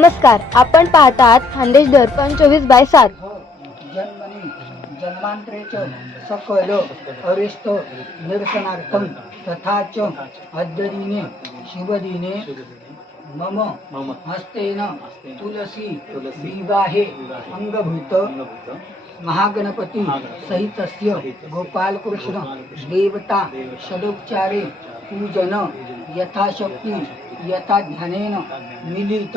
नमस्कार आपण पाहतात खानदेश दर्पण चोवीस बाय सात. जन्मनि जन्मांतरे च सकल अरिष्ट निरसनार्थम तथा च अद्यदिने शिवदिने मम हस्तेन तुलसी विवाहे अंगभूत. महागणपती सहितस्य गोपालकृष्ण देवता षडोपचारे पूजन यथाशक्ती यथाध्यानेन मिलित.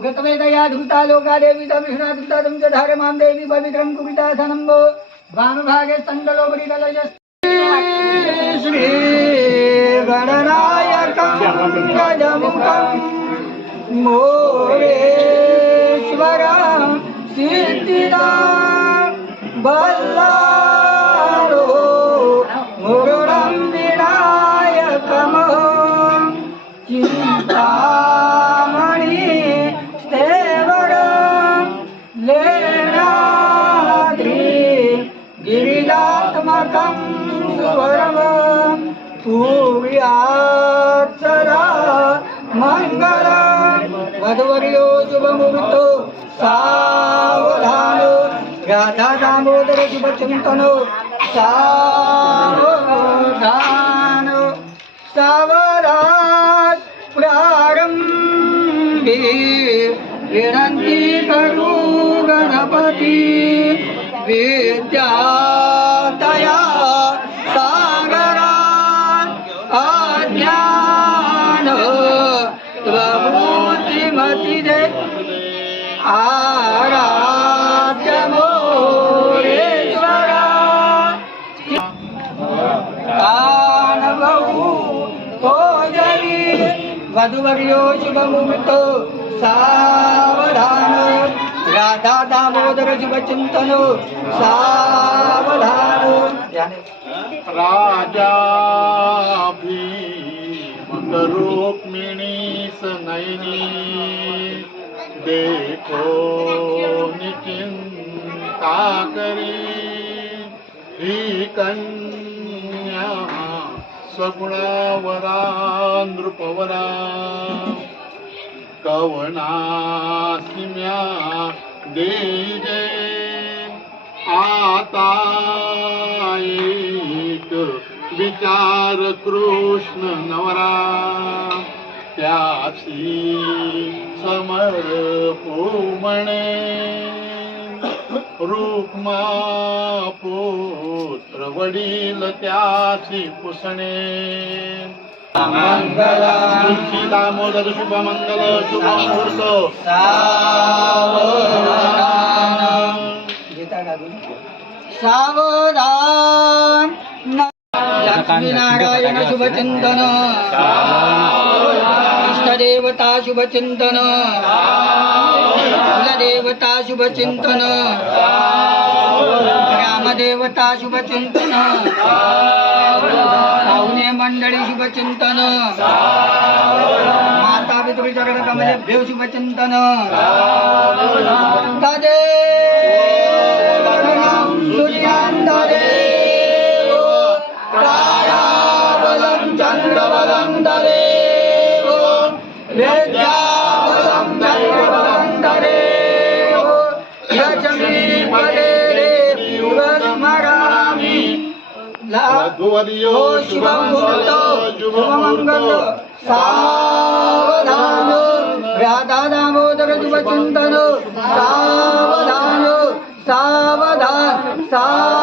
गतवेदया धृता लोका देवी तमिष्णा धृता तुमच्या धारमां देवी पवित्रं कुपिता धनंबो वामभागे स्तंडलो बलिकलयस् श्री गणनायकं गजमुखं मोरेश्वरं सिद्धिदा बल्ला सुवरं पूर्यात्सरा मङ्गलं वधुवर्यो शुभमुहूर्तो सावधान राधा दामोदर शुभचिन्तनो सावधान सावधान प्रारंभी विनंती करू गणपती विद्यातया वधुवर्यो शुभमुहूर्तो सावधान राधा दामोदर शुभचिंतन सावधान याने राजा रुक्मिणी सनयनी देखो निचिंता करी ही कन्या सगुणावरा नृपवरा। कवनासिम्या देजे आता एक विचार कृष्ण नवरा। त्याची समर म्हणे रुक्मा पुत्र वडील त्याची पुसणे। तुलसी दामोदर शुभ मंगल शुभ मुहूर्त सावधान। गीता गाजून सावधान। लक्ष्मीनारायण शुभचिंतन। देवता शुभचिंतन। कुलदेवता शुभचिंतन। ग्रामदेवता शुभचिंतन। पाहुणे मंडळी शुभचिंतन। माता पितृचरण कमलेभ्यो शुभचिंतन। चन्द्रन्तरे न चन्द्रीमरे पिव स्मरामि शुभ मङ्गलो शुभ सावधानो साधानो व्याधानामोदर शुभचिन्तनो सावधानो सावधानो साधान